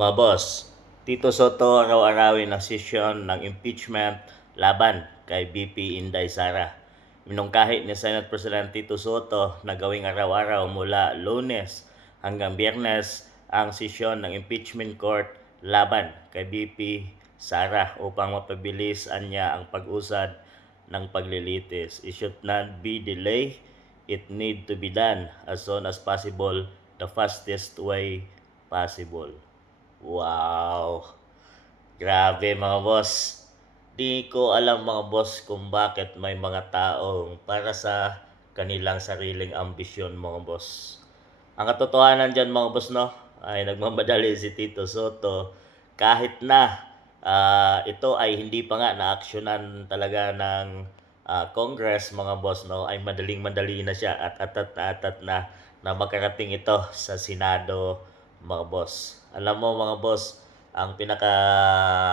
Mga boss, Tito Soto araw-arawin ang sesyon ng impeachment laban kay BP Inday Sara. Minungkahi ni Senate President Tito Soto na gawing araw-araw mula Lunes hanggang Biyernes ang sesyon ng impeachment court laban kay BP Sara upang mapabilis niya ang pag-usad ng paglilitis. It should not be delayed. It need to be done as soon as possible, the fastest way possible. Wow! Grabe mga boss. Di ko alam mga boss kung bakit may mga taong para sa kanilang sariling ambisyon mga boss. Ang katotohanan dyan mga boss no, ay nagmamadali si Tito Soto kahit na ito ay hindi pa nga na-aksyonan talaga ng Congress mga boss no, ay madaling-madali na siya at atat na makarating ito sa Senado mga boss. Alam mo mga boss, ang pinaka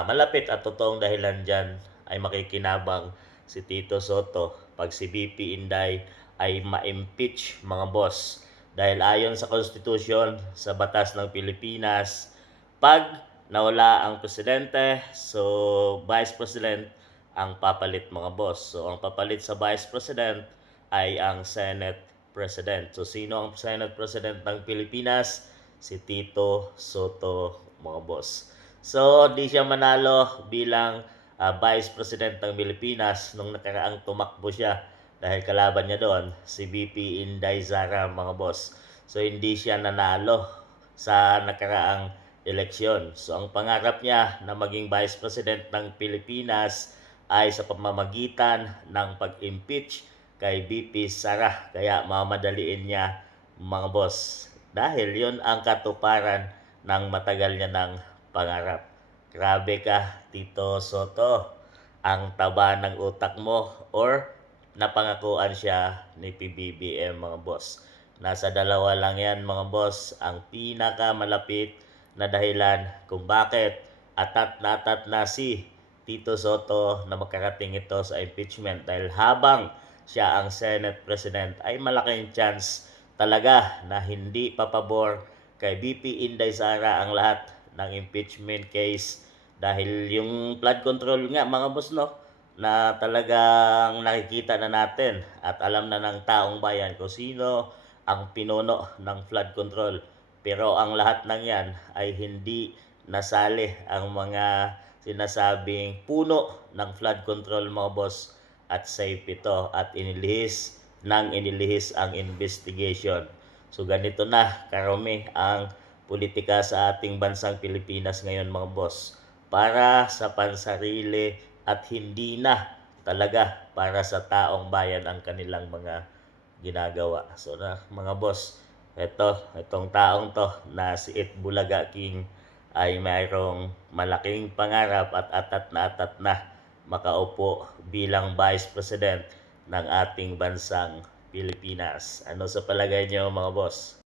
malapit at totoong dahilan dyan ay makikinabang si Tito Soto pag si BP Inday ay ma-impeach mga boss. Dahil ayon sa Constitution, sa batas ng Pilipinas, pag nawala ang presidente, so Vice President ang papalit mga boss. So ang papalit sa Vice President ay ang Senate President. So sino ang Senate President ng Pilipinas? Si Tito Soto mga boss. So di siya manalo bilang Vice President ng Pilipinas nung nakaraang tumakbo siya dahil kalaban niya doon si BP Inday Sara mga boss. So hindi siya nanalo sa nakaraang eleksyon. So ang pangarap niya na maging Vice President ng Pilipinas ay sa pamamagitan ng pag-impeach kay BP Sara. Kaya mamadaliin niya mga boss. Dahil yon ang katuparan ng matagal niya ng pangarap. Grabe ka, Tito Soto. Ang taba ng utak mo or napangakuan siya ni PBBM mga boss. Nasa dalawa lang yan mga boss. Ang pinakamalapit na dahilan kung bakit atat na si Tito Soto na makarating ito sa impeachment. Dahil habang siya ang Senate President ay malaking chance talaga na hindi papabor kay BP Inday Sara ang lahat ng impeachment case dahil yung flood control nga mga boss no na talagang nakikita na natin at alam na ng taong bayan kung sino ang pinuno ng flood control, pero ang lahat ng yan ay hindi nasali ang mga sinasabing puno ng flood control mga boss at safe ito at inilihis ang investigation. So ganito na karami ang politika sa ating bansang Pilipinas ngayon mga boss. Para sa pansarili at hindi na talaga para sa taong bayan ang kanilang mga ginagawa. So na mga boss, itong taong to na si It Bulaga King ay mayroong malaking pangarap at atat na makaupo bilang Vice President ng ating bansang Pilipinas. Ano sa palagay niyo mga boss?